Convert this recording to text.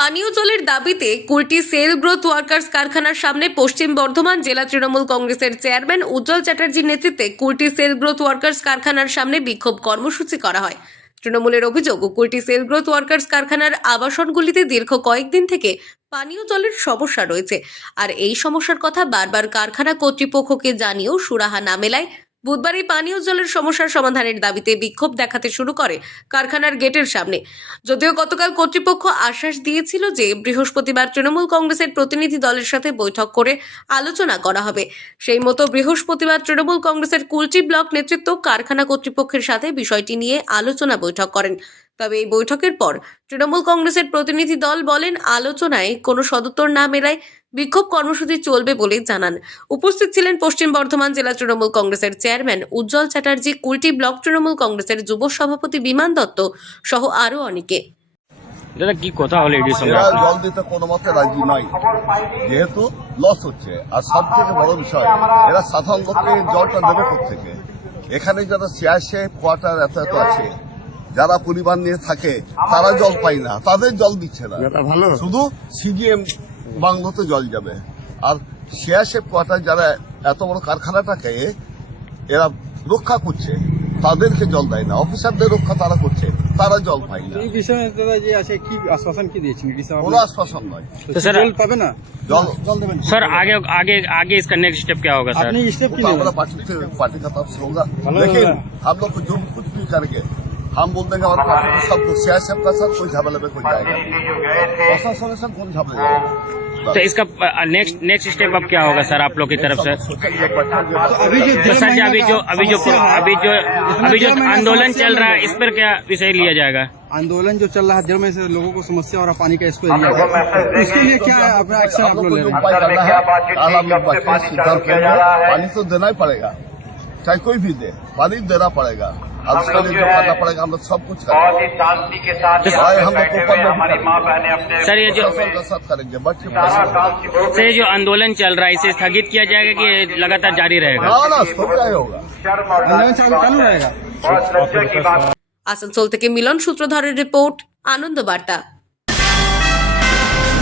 পানীয় জলের দাবিতে কুলটি সেল গ্রোথ ওয়ার্কার্স কারখানার সামনে পশ্চিম বর্ধমান জেলা তৃণমূল কংগ্রেসের চেয়ারম্যান উজ্জ্বল চ্যাটার্জির নেতৃত্বে কুলটি সেল গ্রোথ ওয়ার্কার্স কারখানার সামনে বিক্ষোভ কর্মসূচি করা হয়। তৃণমূলের অভিযোগ, কুলটি সেল গ্রোথ ওয়ার্কার্স কারখানার আবাসনগুলিতে দীর্ঘ কয়েকদিন থেকে পানীয় জলের সমস্যা রয়েছে। আর এই সমস্যার কথা বারবার কারখানা কর্তৃপক্ষকে জানিয়েও সুরাহা না মেলায় বুধবার এই পানীয় জলের সমস্যার সমাধানের দাবিতে বিক্ষোভ দেখাতে শুরু করে কারখানার গেটের সামনে। যদিও গতকাল কর্তৃপক্ষ আশ্বাস দিয়েছিল যে বৃহস্পতিবার তৃণমূল কংগ্রেসের প্রতিনিধি দলের সাথে বৈঠক করে আলোচনা করা হবে। সেই মতো বৃহস্পতিবার তৃণমূল কংগ্রেসের কুলচি ব্লক নেতৃত্ব কারখানা কর্তৃপক্ষের সাথে বিষয়টি নিয়ে আলোচনা বৈঠক করেন। তবে এই বৈঠকের পর তৃণমূল কংগ্রেসের প্রতিনিধি দল বলেন, আলোচনায় কোনো সদুত্তর না মেলায় বিক্ষোভ কর্মসূচি চলবে বলে জানান। উপস্থিত ছিলেন পশ্চিম বর্ধমান জেলা তৃণমূল কংগ্রেসের চেয়ারম্যান উজ্জ্বল চ্যাটার্জি কুলটি ব্লক তৃণমূল কংগ্রেসের যুব সভাপতি বিমান দত্ত সহ আরও অনেকে। দাদা কি কথা হলো এটির সঙ্গে? এরা জল দিতে কোনো মতে রাজি নয়। যেহেতু লস হচ্ছে আর সব থেকে বড় বিষয় এরা সাধারণ লোককে জলটা দেবে থেকে এখানে যারা সিয়াসে কোয়ার্টার এত এত আছে যারা পরিবার নিয়ে থাকে তারা জল পায় না তাদের জল দিচ্ছে না। শুধু সিজিএম বাংলোতে জল যাবে আর সিয়াসে কোয়ার্টার যারা এত বড় কারখানাটাকে এরা রক্ষা করছে তাদেরকে জল দেয় না অফিসারদের রক্ষা তারা করছে তারা জল পায় না এই বিষয়ে দাদা যে আছে কি আশ্বাসন কি দিয়েছেন এটি স্যার কোনো আশ্বাসন নয় তো তো স্যার- জল পাবে না জল জল দেবেন सर आगे आगे आगे इसका नेक्स्ट स्टेप क्या होगा सर আপনি স্টেপ वो কি तो নেবেন हमारा पार्टी से पार्टी का तरफ से होगा हेलो, लेकिन हेलो। हम लोग को जो भी कुछ भी करेंगे हम बोल देंगे हमारे सब कुछ सियासत का सब कोई झमेले में कोई जाएगा। प्रशासन सब कौन झमेले तो इसका नेक्स्ट नेक्स्ट स्टेप अब क्या होगा सर आप लोग की तरफ़ से? तो अभी जो तो सर जी अभी जो अभी जो अभी जो अभी जो आंदोलन चल रहा है इस पर क्या विषय लिया जाएगा? आंदोलन जो चल रहा है महीने से लोगों को समस्या हो रहा है पानी का इसको एरिया का लिए क्या है अपना एक्शन आप लोग ले रहे हैं? है? पानी तो देना ही पड़ेगा। चाहे कोई भी दे पानी देना पड़ेगा अब उसके लिए जो करना पड़ेगा हम लोग सब कुछ बहुत करेंगे ही शांति के साथ तो यहाँ आए पे हम लोग बैठे ऊपर हुए में भी हमारी करेंगे। माँ बहने अपने सर ये जो प्रशासन का साथ करेंगे बैठ के सारा बैठ काम की बहुत सर ये जो आंदोलन चल रहा है इसे स्थगित किया जाएगा कि ये लगातार जारी रहेगा ना ना सब क्या होगा शर्म और आंदोलन चालू चालू रहेगा बहुत लज्जा की बात আসানসোল থেকে মিলন সূত্রধরের রিপোর্ট আনন্দ বার্তা